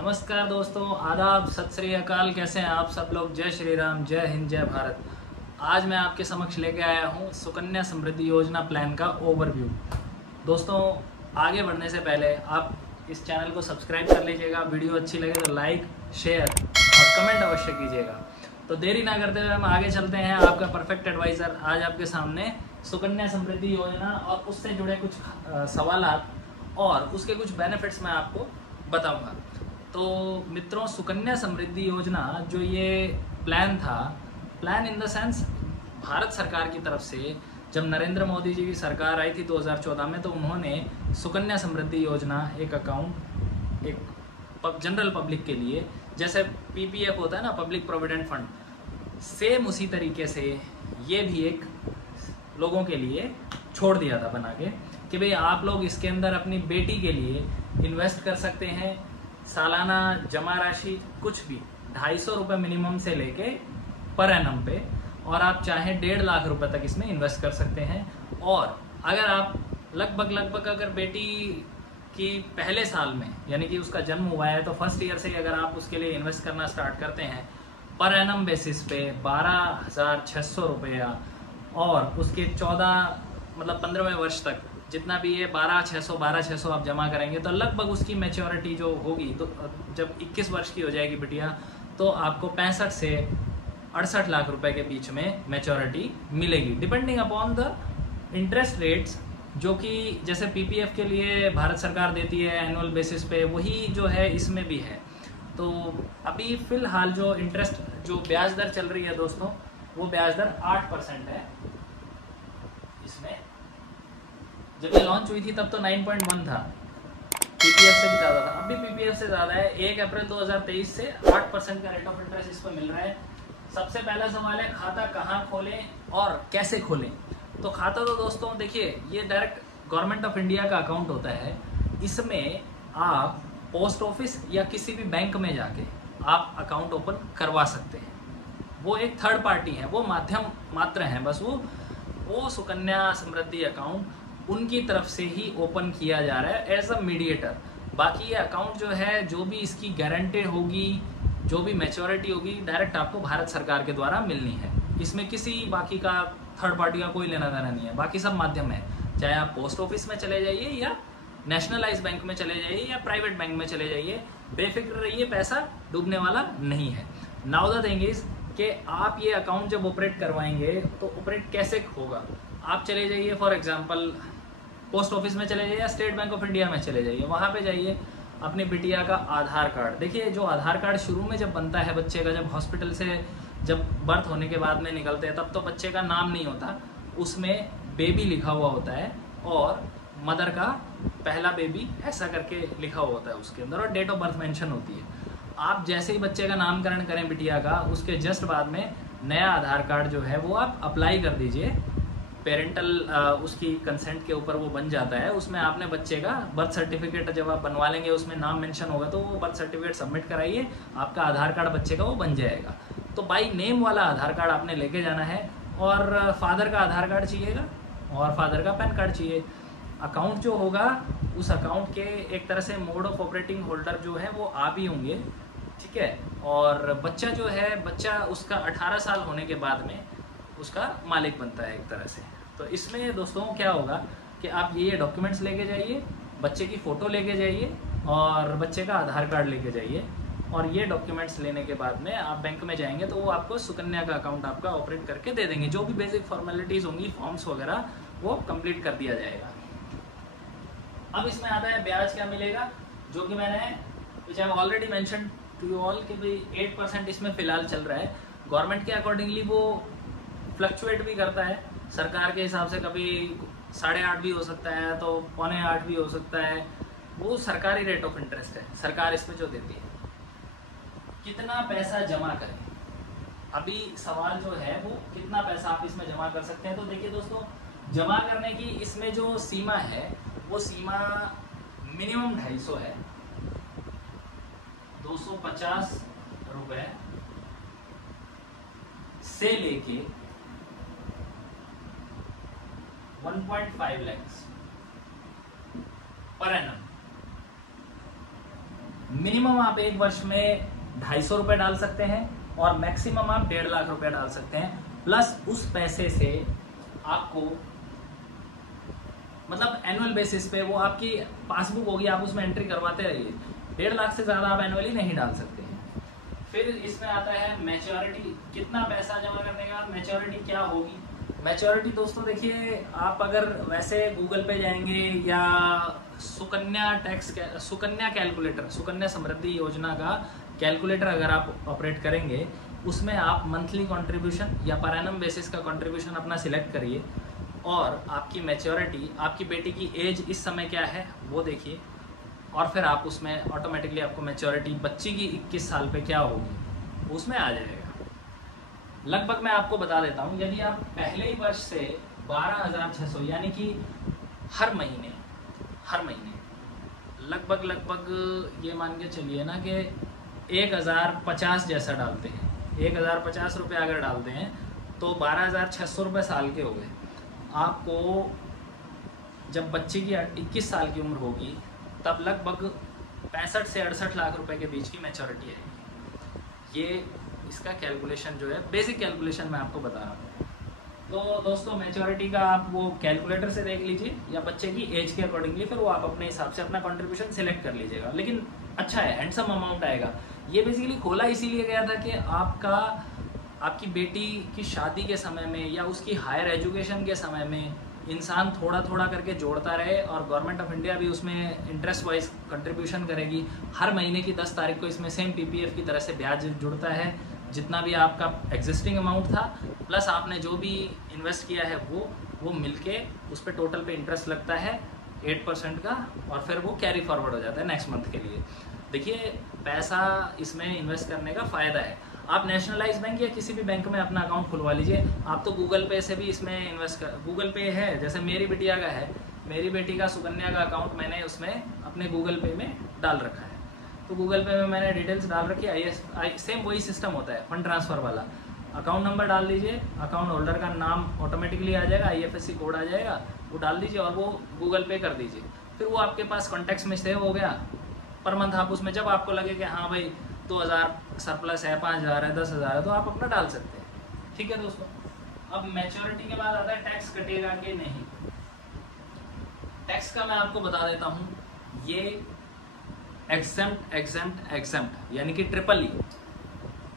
नमस्कार दोस्तों, आदाब, सत श्री अकाल। कैसे हैं आप सब लोग? जय श्री राम, जय हिंद, जय भारत। आज मैं आपके समक्ष लेके आया हूं सुकन्या समृद्धि योजना प्लान का ओवरव्यू। दोस्तों, आगे बढ़ने से पहले आप इस चैनल को सब्सक्राइब कर लीजिएगा। वीडियो अच्छी लगे तो लाइक, शेयर और कमेंट अवश्य कीजिएगा। तो देरी ना करते हुए हम आगे चलते हैं। आपका परफेक्ट एडवाइज़र आज आपके सामने सुकन्या समृद्धि योजना और उससे जुड़े कुछ सवालात और उसके कुछ बेनिफिट्स मैं आपको बताऊंगा। तो मित्रों, सुकन्या समृद्धि योजना जो ये प्लान था, plan in the sense Bharat सरकार की तरफ से जब नरेंद्र मोदी जी की सरकार आई थी 2014 में, तो उन्होंने सुकन्या समृद्धि योजना एक अकाउंट एक जनरल पब्लिक के लिए, जैसे पीपीएफ होता है ना, पब्लिक प्रोविडेंट फंड, सेम उसी तरीके से ये भी एक लोगों के लिए छोड़ दिया था बना के कि भाई आप लोग इसके अंदर अपनी बेटी के लिए इन्वेस्ट कर सकते हैं। सालाना जमा राशि कुछ भी 250 रुपये मिनिमम से लेके पर एनम पे, और आप चाहें 1.5 लाख रुपए तक इसमें इन्वेस्ट कर सकते हैं। और अगर आप लगभग अगर बेटी की पहले साल में, यानी कि उसका जन्म हुआ है, तो फर्स्ट ईयर से ही अगर आप उसके लिए इन्वेस्ट करना स्टार्ट करते हैं पर एनम बेसिस पे 12,600 रुपया, और उसके 15वें वर्ष तक जितना भी ये 12,600 आप जमा करेंगे, तो लगभग उसकी मैच्योरिटी जो होगी, तो जब 21 वर्ष की हो जाएगी बिटिया, तो आपको 65 से 68 लाख रुपए के बीच में मैच्योरिटी मिलेगी, depending upon the interest rates, जो कि जैसे पीपीएफ के लिए भारत सरकार देती है एनुअल बेसिस पे, वही जो है इसमें भी है। तो अभी फिलहाल जो इंटरेस्ट, जो ब्याज दर चल रही है दोस्तों, वो ब्याज दर 8% है। इसमें जब ये लॉन्च हुई थी तब तो 9.1 था, पीपीएफ से भी ज़्यादा था, अभी पीपीएफ से ज़्यादा है। 1 अप्रैल 2023 से 8% का रेट ऑफ इंटरेस्ट इस पर मिल रहा है। सबसे पहला सवाल है, खाता कहाँ खोलें और कैसे खोलें? तो खाता तो दोस्तों देखिए, ये डायरेक्ट गवर्नमेंट ऑफ इंडिया का अकाउंट होता है। इसमें आप पोस्ट ऑफिस या किसी भी बैंक में जाके आप अकाउंट ओपन करवा सकते हैं। वो एक थर्ड पार्टी है, वो माध्यम मात्र हैं, बस वो सुकन्या समृद्धि अकाउंट उनकी तरफ से ही ओपन किया जा रहा है एज अ मीडिएटर। बाकी ये अकाउंट जो है, जो भी इसकी गारंटी होगी, जो भी मैच्योरिटी होगी, डायरेक्ट आपको भारत सरकार के द्वारा मिलनी है। इसमें किसी बाकी का, थर्ड पार्टी का कोई लेना देना नहीं है। बाकी सब माध्यम है, चाहे आप पोस्ट ऑफिस में चले जाइए या नेशनलाइज बैंक में चले जाइए या प्राइवेट बैंक में चले जाइए, बेफिक्र रहिए, पैसा डूबने वाला नहीं है। नाउ द थिंग इज कि आप ये अकाउंट जब ऑपरेट करवाएंगे तो ऑपरेट कैसे होगा? आप चले जाइए, फॉर एग्जांपल पोस्ट ऑफिस में चले जाइए या स्टेट बैंक ऑफ इंडिया में चले जाइए, वहाँ पे जाइए, अपनी बिटिया का आधार कार्ड देखिए। जो आधार कार्ड शुरू में जब बनता है बच्चे का, जब हॉस्पिटल से जब बर्थ होने के बाद में निकलते हैं, तब तो बच्चे का नाम नहीं होता, उसमें बेबी लिखा हुआ होता है और मदर का पहला बेबी ऐसा करके लिखा हुआ होता है उसके अंदर, और डेट ऑफ बर्थ मेंशन होती है। आप जैसे ही बच्चे का नामकरण करें बिटिया का, उसके जस्ट बाद में नया आधार कार्ड जो है वो आप अप्लाई कर दीजिए। पेरेंटल उसकी कंसेंट के ऊपर वो बन जाता है। उसमें आपने बच्चे का बर्थ सर्टिफिकेट जब आप बनवा लेंगे, उसमें नाम मेंशन होगा, तो वो बर्थ सर्टिफिकेट सबमिट कराइए, आपका आधार कार्ड बच्चे का वो बन जाएगा। तो बाई नेम वाला आधार कार्ड आपने लेके जाना है, और फादर का आधार कार्ड चाहिएगा और फादर का पैन कार्ड चाहिए। अकाउंट जो होगा, उस अकाउंट के एक तरह से मोड ऑफ ऑपरेटिंग होल्डर जो है वो आप ही होंगे, ठीक है। और बच्चा जो है, बच्चा उसका 18 साल होने के बाद में उसका मालिक बनता है एक तरह से। तो इसमें दोस्तों क्या होगा कि आप ये डॉक्यूमेंट्स लेके जाइए, बच्चे की फ़ोटो लेके जाइए और बच्चे का आधार कार्ड लेके जाइए, और ये डॉक्यूमेंट्स लेने के बाद में आप बैंक में जाएंगे तो वो आपको सुकन्या का अकाउंट आपका ऑपरेट करके दे देंगे। जो भी बेसिक फॉर्मेलिटीज़ होंगी, फॉर्म्स वगैरह, वो कंप्लीट कर दिया जाएगा। अब इसमें आता है ब्याज क्या मिलेगा, जो कि मैंने which I already mention to you all कि भाई 8% इसमें फ़िलहाल चल रहा है। गवर्नमेंट के अकॉर्डिंगली वो फ्लक्चुएट भी करता है, सरकार के हिसाब से कभी 8.5 भी हो सकता है, तो 7.25 भी हो सकता है। वो सरकारी रेट ऑफ इंटरेस्ट है, सरकार इसमें जो देती है। कितना पैसा जमा करें? अभी सवाल जो है वो कितना पैसा आप इसमें जमा कर सकते हैं। तो देखिए दोस्तों, जमा करने की इसमें जो सीमा है, वो सीमा मिनिमम 250 है, 250 रुपए से लेके 1.5 लाख पर एनम। मिनिमम आप एक वर्ष में 250 रुपये डाल सकते हैं और मैक्सिमम आप 1.5 लाख रुपए डाल सकते हैं। प्लस उस पैसे से आपको मतलब एनुअल बेसिस पे वो आपकी पासबुक होगी, आप उसमें एंट्री करवाते रहिए। 1.5 लाख से ज़्यादा आप एनुअली नहीं डाल सकते हैं। फिर इसमें आता है मैच्योरिटी, कितना पैसा जमा करने के बाद मैच्योरिटी क्या होगी। मैच्योरिटी दोस्तों देखिए, आप अगर वैसे गूगल पे जाएंगे या सुकन्या कैलकुलेटर, सुकन्या समृद्धि योजना का कैलकुलेटर अगर आप ऑपरेट करेंगे, उसमें आप मंथली कंट्रीब्यूशन या पर एनम बेसिस का कंट्रीब्यूशन अपना सिलेक्ट करिए और आपकी मैच्योरिटी, आपकी बेटी की एज इस समय क्या है वो देखिए, और फिर आप उसमें ऑटोमेटिकली आपको मैच्योरिटी बच्ची की 21 साल पे क्या होगी उसमें आ जाएगा। लगभग मैं आपको बता देता हूँ, यदि आप पहले ही वर्ष से 12,600 यानी कि हर महीने लगभग ये मान के चलिए ना कि 1,050 जैसा डालते हैं, 1,050 रुपये अगर डालते हैं तो 12,600 रुपये साल के हो गए। आपको जब बच्चे की 21 साल की उम्र होगी तब लगभग 65 से 68 लाख रुपए के बीच की मैच्योरिटी आएगी। ये इसका कैलकुलेशन जो है, बेसिक कैलकुलेशन मैं आपको बता रहा हूँ। तो दोस्तों मैच्योरिटी का आप वो कैलकुलेटर से देख लीजिए या बच्चे की एज के अकॉर्डिंगली फिर वो आप अपने हिसाब से अपना कंट्रीब्यूशन सिलेक्ट कर लीजिएगा। लेकिन अच्छा है, हैंडसम अमाउंट आएगा। ये बेसिकली खोला इसीलिए गया था कि आपकी बेटी की शादी के समय में या उसकी हायर एजुकेशन के समय में इंसान थोड़ा थोड़ा करके जोड़ता रहे, और गवर्नमेंट ऑफ इंडिया भी उसमें इंटरेस्ट वाइज कंट्रीब्यूशन करेगी। हर महीने की 10 तारीख को इसमें सेम पीपीएफ की तरह से ब्याज जुड़ता है, जितना भी आपका एग्जिस्टिंग अमाउंट था प्लस आपने जो भी इन्वेस्ट किया है वो मिलके उस पर टोटल पे इंटरेस्ट लगता है 8% का, और फिर वो कैरी फॉरवर्ड हो जाता है नेक्स्ट मंथ के लिए। देखिए पैसा इसमें इन्वेस्ट करने का फ़ायदा है। आप नेशनलाइज बैंक या किसी भी बैंक में अपना अकाउंट खुलवा लीजिए। आप तो गूगल पे से भी इसमें इन्वेस्ट कर, गूगल पे है, जैसे मेरी बिटिया का है, मेरी बेटी का सुकन्या का अकाउंट मैंने उसमें अपने गूगल पे में डाल रखा है। तो गूगल पे में मैंने डिटेल्स डाल रखी है, सेम वही सिस्टम होता है फंड ट्रांसफ़र वाला। अकाउंट नंबर डाल दीजिए, अकाउंट होल्डर का नाम ऑटोमेटिकली आ जाएगा, IFSC कोड आ जाएगा, वो डाल दीजिए और वो गूगल पे कर दीजिए। फिर वो आपके पास कॉन्टैक्ट्स में सेव हो गया। पर मंथ आप उसमें जब आपको लगे कि हाँ भाई 2,000 सरप्लस है, 5,000 है, 10,000 है, तो आप अपना डाल सकते हैं। ठीक है दोस्तों। अब मैच्योरिटी के बाद आता है टैक्स कटेगा कि नहीं। टैक्स का मैं आपको बता देता हूँ, ये एग्जेम्प्ट यानी कि ट्रिपल ई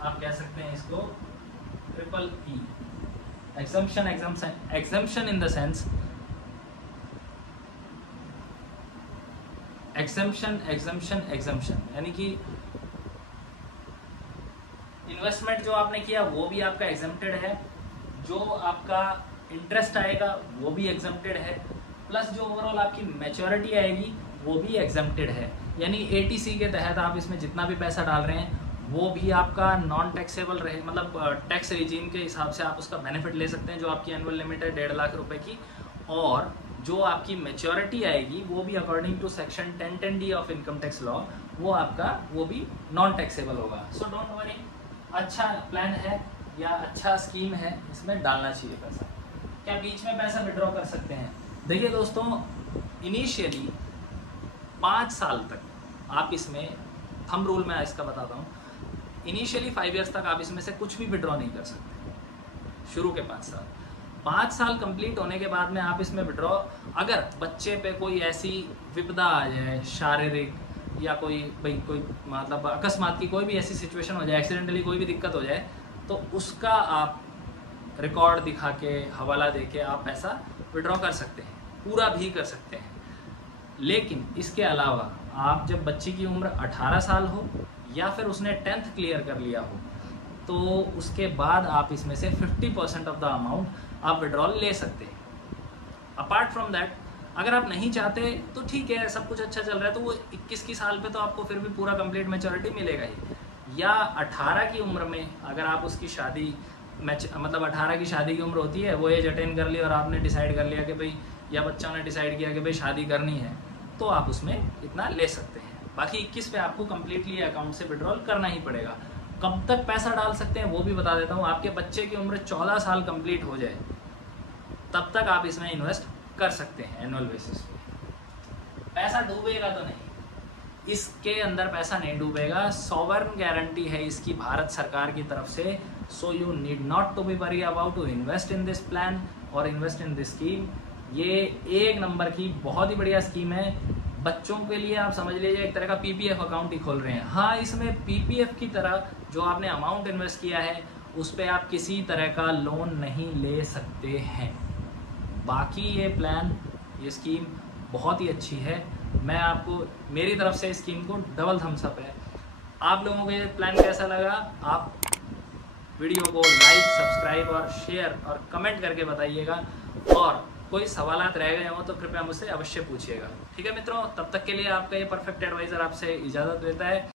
आप कह सकते हैं इसको, triple E exemption in the sense exemption यानी कि इन्वेस्टमेंट जो आपने किया वो भी आपका एग्जेम्प्टेड है, जो आपका इंटरेस्ट आएगा वो भी एग्जेम्प्टेड है, प्लस जो ओवरऑल आपकी मैच्योरिटी आएगी वो भी एग्जेम्प्टेड है। यानी ATC के तहत आप इसमें जितना भी पैसा डाल रहे हैं वो भी आपका नॉन टैक्सेबल रहे, मतलब टैक्स रिजीम के हिसाब से आप उसका बेनिफिट ले सकते हैं। जो आपकी एनुअल लिमिट है 1.5 लाख रुपए की, और जो आपकी मैच्योरिटी आएगी वो भी according to section 1010D of income tax law वो भी नॉन टैक्सेबल होगा। सो डोंट वरी, अच्छा प्लान है या अच्छा स्कीम है, इसमें डालना चाहिए पैसा। क्या बीच में पैसा विड्रॉ कर सकते हैं? देखिए दोस्तों, इनिशियली 5 साल तक आप इसमें, थंब रूल में इसका बताता हूँ, इनिशियली 5 इयर्स तक आप इसमें से कुछ भी विड्रॉ नहीं कर सकते, शुरू के 5 साल। 5 साल कंप्लीट होने के बाद में आप इसमें विड्रॉ, अगर बच्चे पे कोई ऐसी विपदा आ जाए, शारीरिक या कोई मतलब अकस्मात की कोई भी ऐसी सिचुएशन हो जाए, एक्सीडेंटली कोई भी दिक्कत हो जाए, तो उसका आप रिकॉर्ड दिखा के, हवाला दे के आप पैसा विड्रॉ कर सकते हैं, पूरा भी कर सकते हैं। लेकिन इसके अलावा आप जब बच्ची की उम्र 18 साल हो या फिर उसने 10th क्लियर कर लिया हो, तो उसके बाद आप इसमें से 50% ऑफ द अमाउंट आप विड्रॉल ले सकते हैं। अपार्ट फ्रॉम दैट, अगर आप नहीं चाहते तो ठीक है, सब कुछ अच्छा चल रहा है, तो वो 21 की साल पे तो आपको फिर भी पूरा कंप्लीट मैच्योरिटी मिलेगा ही। या 18 की उम्र में अगर आप उसकी शादी मतलब 18 की शादी की उम्र होती है, वो एज अटेन कर ली और आपने डिसाइड कर लिया कि भाई, या बच्चों ने डिसाइड किया कि भाई शादी करनी है, तो आप उसमें इतना ले सकते हैं। बाकी 21 पे आपको कम्प्लीटली अकाउंट से विड्रॉल करना ही पड़ेगा। कब तक पैसा डाल सकते हैं वो भी बता देता हूँ। आपके बच्चे की उम्र 14 साल कंप्लीट हो जाए तब तक आप इसमें इन्वेस्ट कर सकते हैं एनुअल बेसिस पे। पैसा डूबेगा तो नहीं, इसके अंदर पैसा नहीं डूबेगा, सॉवरन गारंटी है इसकी भारत सरकार की तरफ से। So you need not to be worry about to invest in this plan और इन्वेस्ट इन दिस स्कीम। ये एक नंबर की बहुत ही बढ़िया स्कीम है। बच्चों के लिए आप समझ लीजिए एक तरह का पीपीएफ अकाउंट ही खोल रहे हैं। हाँ, इसमें पीपीएफ की तरह जो आपने अमाउंट इन्वेस्ट किया है उस पर आप किसी तरह का लोन नहीं ले सकते हैं। बाकी ये प्लान, ये स्कीम बहुत ही अच्छी है। मैं आपको मेरी तरफ से स्कीम को डबल थम्स अप है। आप लोगों को ये प्लान कैसा लगा? आप वीडियो को लाइक, सब्सक्राइब और शेयर और कमेंट करके बताइएगा। और कोई सवालात रह गए हो तो कृपया मुझसे अवश्य पूछिएगा। ठीक है मित्रों, तब तक के लिए आपका ये परफेक्ट एडवाइज़र आपसे इजाज़त लेता है।